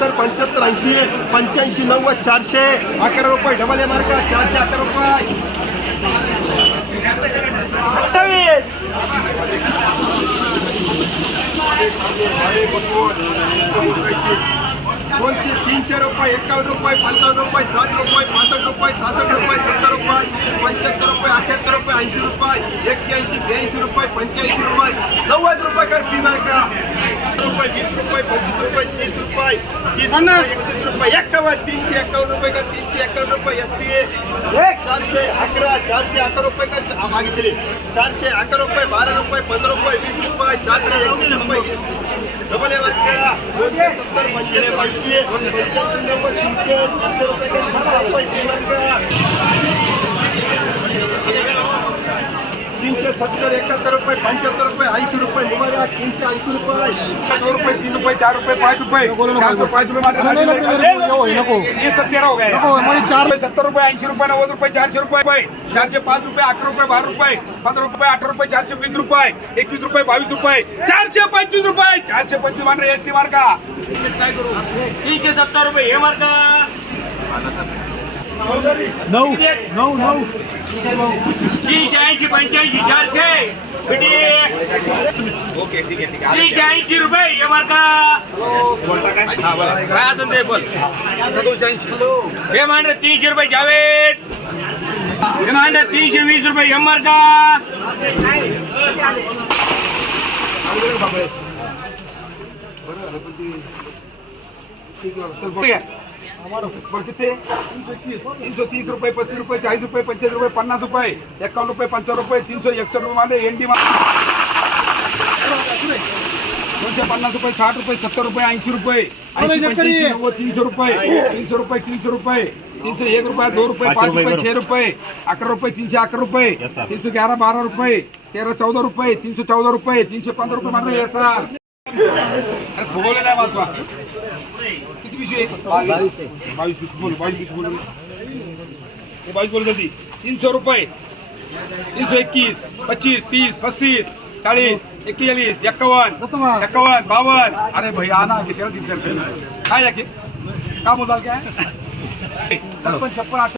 पंच्याहत्तर ऐंशी पंच्याऐंशी नव्वद चारशे अकरा रुपये डबल एम आर का चारशे अकरा रुपये. दोनशे तीनशे रुपये एकावन्न रुपये पंचावन्न रुपये साठ रुपये पासष्ट रुपये सहासष्ट रुपये सत्तर रुपये पंच्याहत्तर रुपये अठ्याहत्तर रुपये ऐंशी रुपये एक्क्याऐंशी ब्याऐंशी रुपये पंच्याऐंशी रुपये नव्वद रुपये कर फी मार्का का रुपये वीस रुपये पंचवीस रुपये तीस रुपये तीस रुपये एकतीस रुपये एक्कावन्न तीनशे एक्कावन्न रुपये का तीनशे एक्कावन्न रुपये एस पी चारशे अकरा चारशे अकरा रुपये का आ, मागे चले चारशे अकरा रुपये बारा रुपये पंधरा रुपये वीस रुपये चारशे एकवीस रुपये डबल ए वर्ग दोनशे सत्तर तीनशे तीनशे सत्तर एकाहत्तर रुपये पंच्याहत्तर रुपये ऐंशी रुपये मुबारक तीनशे ऐंशी रुपये दो रुपये तीन रुपये चार रुपये पाँच रुपये चार सौ पाँच रुपये मात्र नहीं, नहीं, नहीं, नको, नको. ये सब तेरा हो म्हणजे चार- सत्तर रुपये ऐंशी रुपये नव्वद रुपये चारशे रुपये चारशे पाच रुपये अकरा रुपये बारा रुपये. पंधरा रुपये अठरा रुपये चारशे वीस रुपये. एकवीस रुपये बावीस रुपये. चारशे पंचवीस रुपये. चारशे पंचवीस मात्र एस टी मार्का काय करू तीनशे सत्तर रुपये हे मार्क ठीक आहे ठीक आहे तीनशे ऐंशी रुपये हे मार्क काय अजून ते बोल। हे मांडर तीनशे रुपये जावेद। हे मांडर तीनशे वीस रुपये हे मार्क बरं किती तीन सौ तीस रुपये पस्तीस रुपये चाळीस रुपये पंचेचाळीस रुपये पन्नास रुपये एकावन्न रुपये पंचावन्न रुपये तीन सौ एकसष्ट रुपये माले एन डी दोनशे पन्नास रुपये साठ रुपये सत्तर रुपये ऐंशी रुपये ऐंशी पंच्याऐंशी नव्वद तीनशे रुपये तीनशे रुपये तीनशे रुपये तीनशे एक रुपये दो रुपये पाच रुपये छह रुपये अकरा रुपये तीनशे अकरा रुपये तीनशे ग्यारह बारह रुपये तेरह चौदा रुपये तीनशे चौदा रुपये तीनशे पंधरा रुपये मात्र नाही वाचवा किती बावीस पिशवी बोल बावीस हे बावीस रुपये इक्कीस पच्चीस तीस पस्तीस चाळीस एक्केचाळीस एक्कावन्न एक्कावन्न बावन्न अरे भाई आना तेरा दिन चलते काय याके का बोलाल काय छप्पन छप्पन अठ्ठावन्न